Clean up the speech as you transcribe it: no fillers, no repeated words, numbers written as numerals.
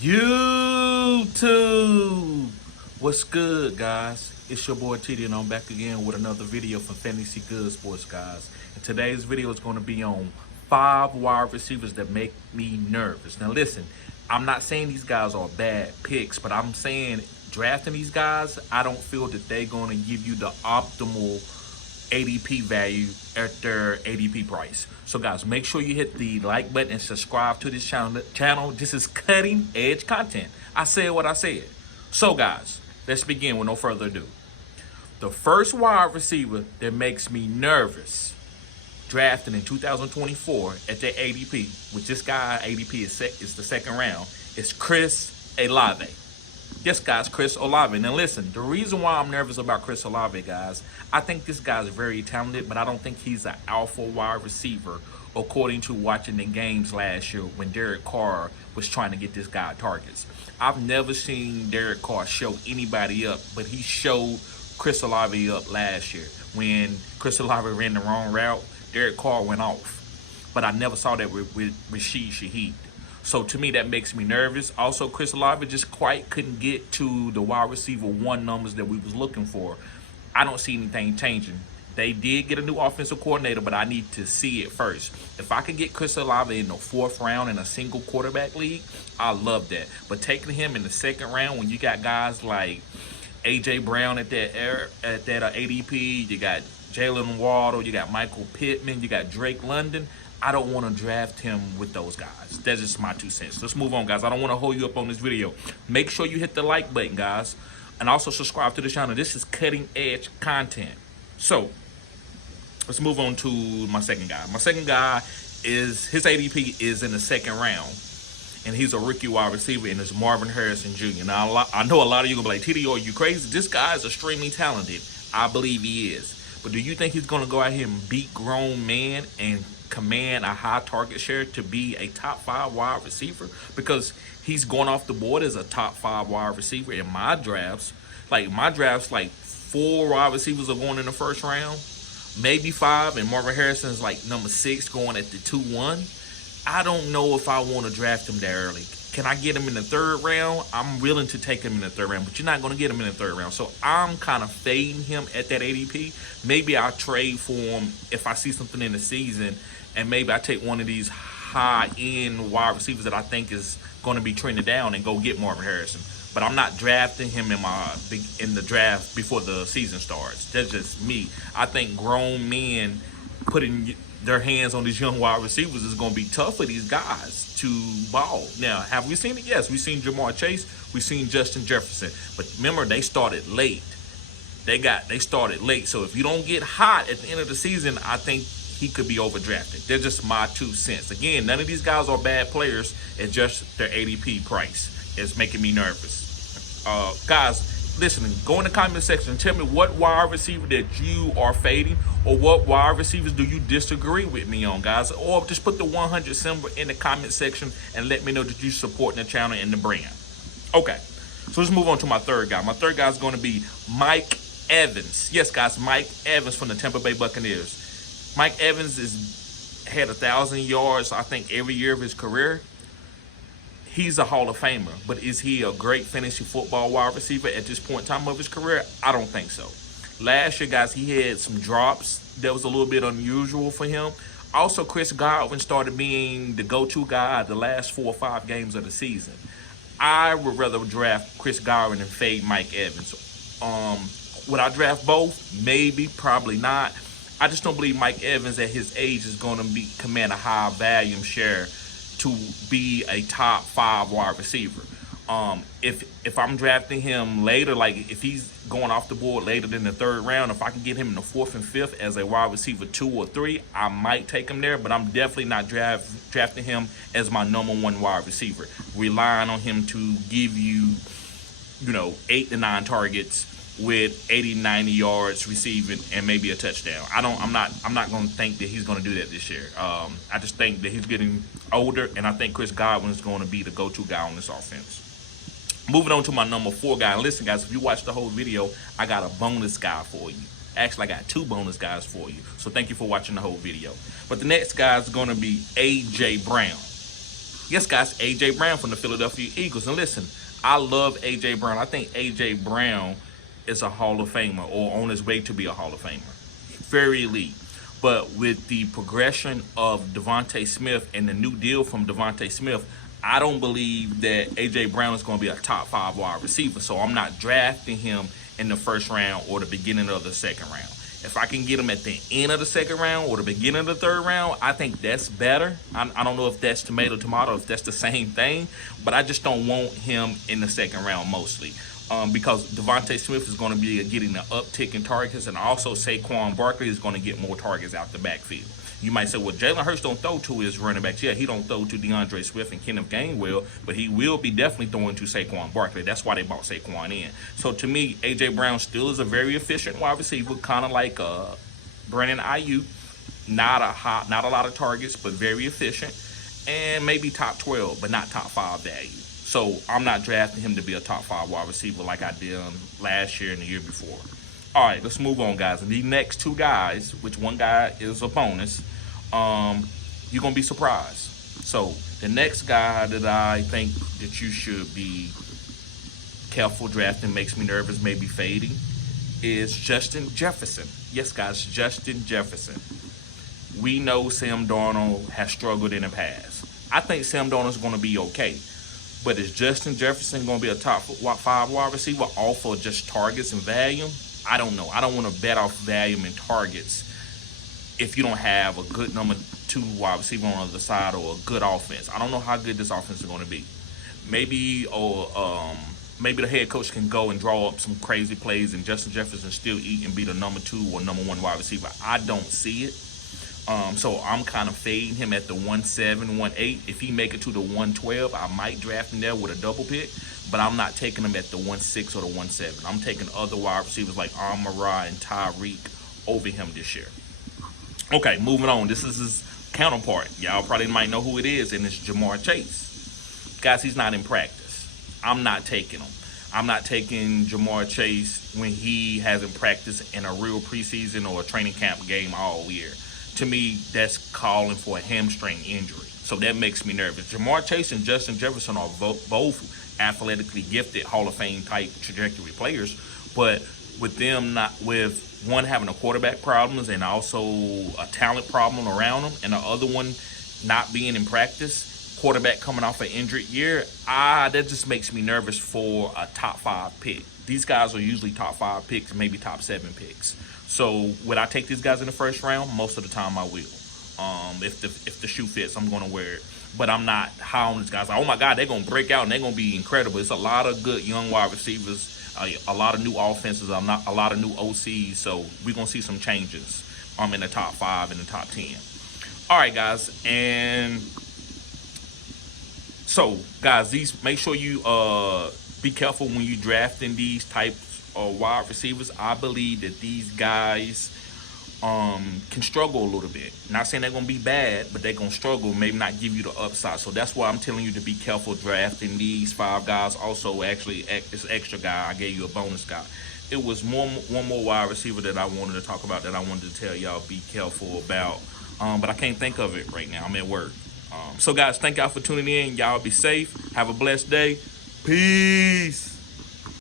YouTube. What's good, guys? It's your boy TD, and I'm back again with another video from Fantasy Good Sports, guys. And today's video is going to be on 5 wide receivers that make me nervous. Now, listen, I'm not saying these guys are bad picks, but I'm saying drafting these guys, I don't feel that they're going to give you the optimal ADP value at their ADP price. So guys, make sure you hit the like button and subscribe to this channel. This is cutting edge content. I said what I said. So guys, let's begin with no further ado. The first wide receiver that makes me nervous, drafted in 2024 at their ADP, which this guy ADP is the second round, is Chris Olave. Yes, guys, Chris Olave. Now, listen, the reason why I'm nervous about Chris Olave, guys, I think this guy's very talented, but I don't think he's an alpha wide receiver, according to watching the games last year when Derek Carr was trying to get this guy targets. I've never seen Derek Carr show anybody up, but he showed Chris Olave up last year. When Chris Olave ran the wrong route, Derek Carr went off. But I never saw that with Rashid Shaheed. So to me, that makes me nervous. Also, Chris Olave just quite couldn't get to the wide receiver 1 numbers that we was looking for. I don't see anything changing. They did get a new offensive coordinator, but I need to see it first. If I could get Chris Olave in the 4th round in a single quarterback league, I love that. But taking him in the 2nd round when you got guys like A.J. Brown at that ADP, you got Jalen Waddle, you got Michael Pittman, you got Drake London, I don't want to draft him with those guys. That's just my 2 cents. Let's move on, guys. I don't want to hold you up on this video. Make sure you hit the like button, guys. And also subscribe to the channel. This is cutting edge content. So, let's move on to my second guy. My second guy is, his ADP is in the 2nd round. And he's a rookie wide receiver, and it's Marvin Harrison Jr. Now, I know a lot of you are going to be like, TD, are you crazy? This guy is extremely talented. I believe he is. But do you think he's going to go out here and beat grown men and command a high target share to be a top 5 wide receiver? Because he's going off the board as a top 5 wide receiver in my drafts. Like 4 wide receivers are going in the 1st round, maybe 5, and Marvin Harrison is like number 6 going at the 2-1. I don't know if I want to draft him that early. Can I get him in the 3rd round? I'm willing to take him in the 3rd round, but you're not going to get him in the 3rd round. So I'm kind of fading him at that ADP. Maybe I'll trade for him if I see something in the season, and maybe I take one of these high-end wide receivers that I think is going to be trending down and go get Marvin Harrison. But I'm not drafting him in the draft before the season starts. That's just me. I think grown men putting their hands on these young wide receivers is going to be tough for these guys to ball. Now, have we seen it? Yes, we've seen Jamar Chase. We've seen Justin Jefferson. But remember, they started late. They started late. So if you don't get hot at the end of the season, I think he could be overdrafted. They're just my 2 cents. Again, none of these guys are bad players. It's just their ADP price is making me nervous. Guys, listen, go in the comment section and tell me what wide receiver that you are fading, or what wide receivers do you disagree with me on, guys. Or just put the 100 symbol in the comment section and let me know that you support the channel and the brand. Okay, so let's move on to my 3rd guy. My 3rd guy is going to be Mike Evans. Yes, guys, Mike Evans from the Tampa Bay Buccaneers. Mike Evans had 1,000 yards, I think, every year of his career. He's a Hall of Famer, but is he a great fantasy football wide receiver at this point in time of his career? I don't think so. Last year, guys, he had some drops that was a little bit unusual for him. Also, Chris Godwin started being the go-to guy the last 4 or 5 games of the season. I would rather draft Chris Godwin and fade Mike Evans. Would I draft both? Maybe, probably not. I just don't believe Mike Evans at his age is going to command a high volume share to be a top 5 wide receiver. If I'm drafting him later, like if he's going off the board later than the 3rd round, if I can get him in the 4th and 5th as a wide receiver 2 or 3, I might take him there, but I'm definitely not drafting him as my number 1 wide receiver, relying on him to give you, 8 to 9 targets with 80, 90 yards receiving and maybe a touchdown. I'm not going to think that he's going to do that this year. I just think that he's getting older, and I think Chris Godwin is going to be the go-to guy on this offense. Moving on to my number 4 guy. And listen, guys, if you watch the whole video, I got a bonus guy for you. Actually, I got 2 bonus guys for you. So thank you for watching the whole video. But the next guy is going to be A.J. Brown. Yes, guys, A.J. Brown from the Philadelphia Eagles. And listen, I love A.J. Brown. I think A.J. Brown is a Hall of Famer or on his way to be a Hall of Famer. Very elite. But with the progression of Devontae Smith and the new deal from Devontae Smith, I don't believe that A.J. Brown is going to be a top 5 wide receiver. So I'm not drafting him in the first round or the beginning of the second round. If I can get him at the end of the second round or the beginning of the third round, I think that's better. I don't know if that's tomato, if that's the same thing, but I just don't want him in the second round mostly. Because Devontae Smith is going to be getting an uptick in targets, and also Saquon Barkley is going to get more targets out the backfield. You might say, well, Jalen Hurts don't throw to his running backs. Yeah, he don't throw to DeAndre Swift and Kenneth Gainwell, but he will be definitely throwing to Saquon Barkley. That's why they brought Saquon in. So to me, A.J. Brown still is a very efficient wide receiver, kind of like Brandon Ayuk. Not a lot of targets, but very efficient. And maybe top 12, but not top 5 value. So I'm not drafting him to be a top 5 wide receiver like I did last year and the year before. All right, let's move on, guys. And the next 2 guys, which one guy is a bonus, you're going to be surprised. So the next guy that I think that you should be careful drafting, makes me nervous, maybe fading, is Justin Jefferson. Yes, guys, Justin Jefferson. We know Sam Darnold has struggled in the past. I think Sam Darnold is going to be okay. But is Justin Jefferson going to be a top 5 wide receiver off of just targets and volume? I don't know. I don't want to bet off volume and targets if you don't have a good number 2 wide receiver on the other side or a good offense. I don't know how good this offense is going to be. Maybe the head coach can go and draw up some crazy plays and Justin Jefferson still eat and be the number 2 or number 1 wide receiver. I don't see it. So I'm kind of fading him at the 1.7, 1.8. If he make it to the 1.12, I might draft him there with a double pick. But I'm not taking him at the 1.6 or the 1.7. I'm taking other wide receivers like Amon-Ra and Tyreek over him this year. Okay, moving on. This is his counterpart. Y'all probably might know who it is, and it's Jamar Chase. Guys, he's not in practice. I'm not taking him. I'm not taking Jamar Chase when he hasn't practiced in a real preseason or a training camp game all year. To me, that's calling for a hamstring injury. So that makes me nervous. Jamar Chase and Justin Jefferson are both athletically gifted Hall of Fame type trajectory players, but with one having a quarterback problems and also a talent problem around them, and the other one not being in practice, quarterback coming off an injured year, that just makes me nervous for a top 5 pick. These guys are usually top 5 picks, maybe top 7 picks. So would I take these guys in the first round? Most of the time I will. If the shoe fits, I'm going to wear it. But I'm not high on these guys. Like, oh my God, they're going to break out and they're going to be incredible. It's a lot of good young wide receivers, a lot of new offenses, a lot of new OCs. So we're going to see some changes in the top 5 and the top 10. All right, guys. And so, guys, make sure you be careful when you drafting these types of wide receivers. I believe that these guys can struggle a little bit. Not saying they're going to be bad, but they're going to struggle, maybe not give you the upside. So that's why I'm telling you to be careful drafting these 5 guys. Also, actually, this extra guy, I gave you a bonus guy. It was one more wide receiver that I wanted to talk about that I wanted to tell y'all be careful about. But I can't think of it right now. I'm at work. So, guys, thank y'all for tuning in. Y'all be safe. Have a blessed day. Peace.